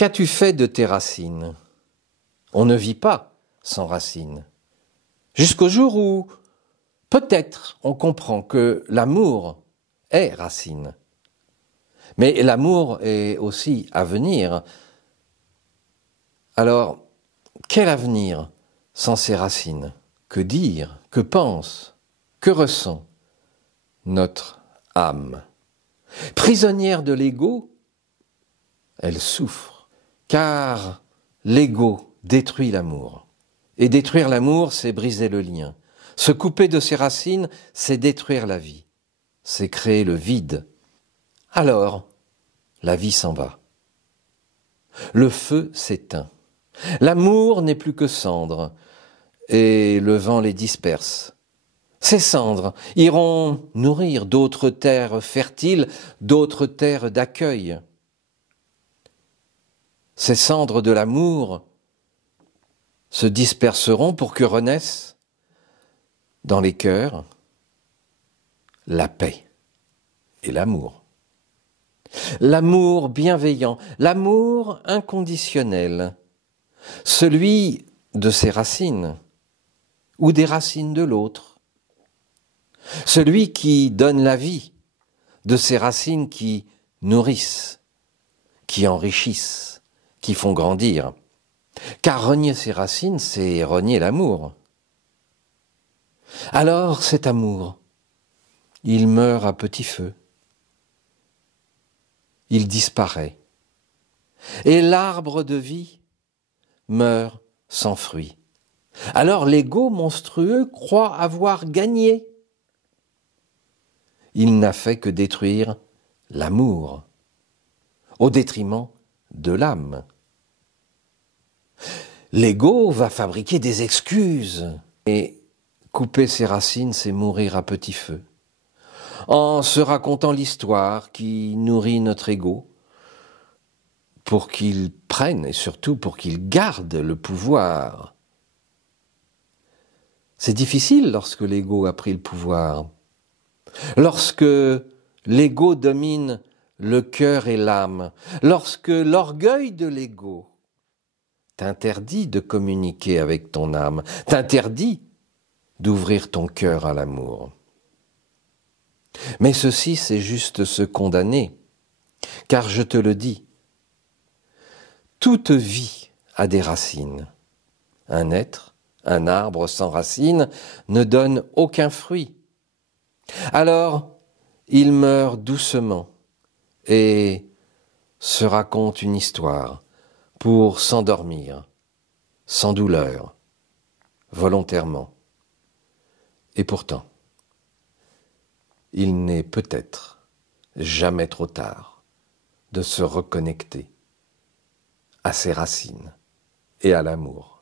Qu'as-tu fait de tes racines? On ne vit pas sans racines. Jusqu'au jour où, peut-être, on comprend que l'amour est racine. Mais l'amour est aussi avenir. Alors, quel avenir sans ces racines? Que dire? Que pense? Que ressent notre âme? Prisonnière de l'ego, elle souffre, car l'ego détruit l'amour. Et détruire l'amour, c'est briser le lien. Se couper de ses racines, c'est détruire la vie. C'est créer le vide. Alors, la vie s'en va. Le feu s'éteint. L'amour n'est plus que cendres, et le vent les disperse. Ces cendres iront nourrir d'autres terres fertiles, d'autres terres d'accueil. Ces cendres de l'amour se disperseront pour que renaisse dans les cœurs la paix et l'amour. L'amour bienveillant, l'amour inconditionnel, celui de ses racines ou des racines de l'autre, celui qui donne la vie de ces racines qui nourrissent, qui enrichissent, qui font grandir. Car renier ses racines, c'est renier l'amour. Alors cet amour, il meurt à petit feu. Il disparaît. Et l'arbre de vie meurt sans fruit. Alors l'ego monstrueux croit avoir gagné. Il n'a fait que détruire l'amour, au détriment de l'âme. L'ego va fabriquer des excuses, et couper ses racines, c'est mourir à petit feu. En se racontant l'histoire qui nourrit notre ego, pour qu'il prenne et surtout pour qu'il garde le pouvoir. C'est difficile lorsque l'ego a pris le pouvoir. Lorsque l'ego domine le cœur et l'âme, lorsque l'orgueil de l'ego t'interdit de communiquer avec ton âme, t'interdit d'ouvrir ton cœur à l'amour. Mais ceci, c'est juste se condamner, car je te le dis, toute vie a des racines. Un être, un arbre sans racines, ne donne aucun fruit. Alors, il meurt doucement et se raconte une histoire pour s'endormir, sans douleur, volontairement. Et pourtant, il n'est peut-être jamais trop tard de se reconnecter à ses racines et à l'amour.